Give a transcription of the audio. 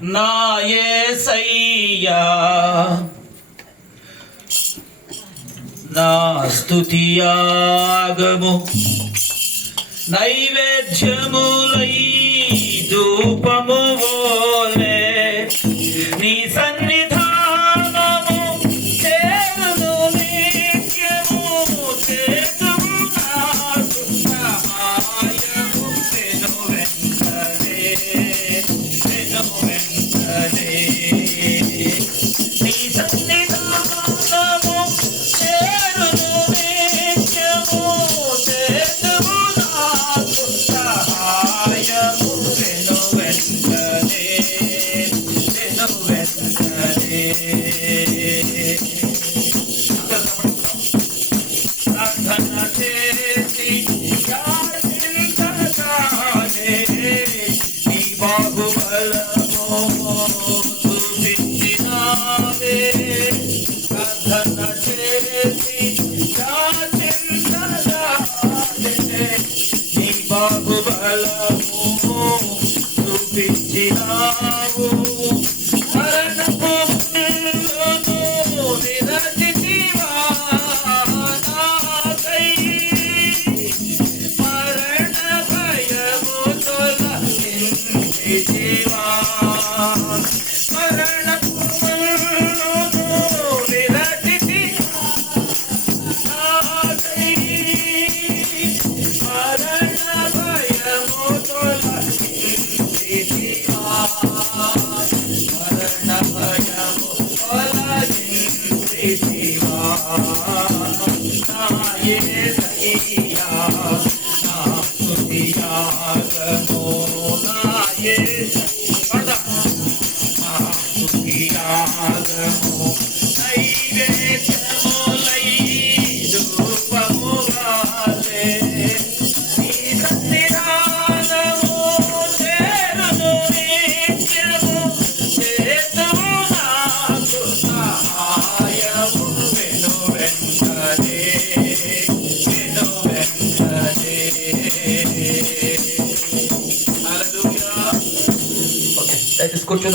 నా యేసయ్యా నా స్తుతియాగము నైవేద్యములై ధూపము వోలే నీ సన్నిధానము చేరును నిత్యము చేతుము నాకు సహాయము వెను వెంటనే నీ సన్నిధానము చేరును నిత్యము చేతుము నాకు సహాయము వెను వెంటనే ప్రార్థన చేసి యాచించగానే నీ బాహుబలము చూపించినావే ప్రార్థన చేసి యాచించగానే నీ బాహుబలము చూపించినావు మరణపు నిరచితివా నాకై మరణ భయము తొలగించితివా మరణపు నిరచితివా నాకై మరణ భయము తొలగించితివా మరణ భయము తొలగించితివా నా యేసయ్యా నా స్తుతియాగము నా యేసయ్యా నా స్తుతియాగము నైవేద్యములై ధూపము వలె నీ సన్నిధానము చేరును నిత్యము చేతుము నాకు సహాయము వెను వెంటనే హల్లెలూయా. ఓకే, దయచేసి కూర్చుందాం.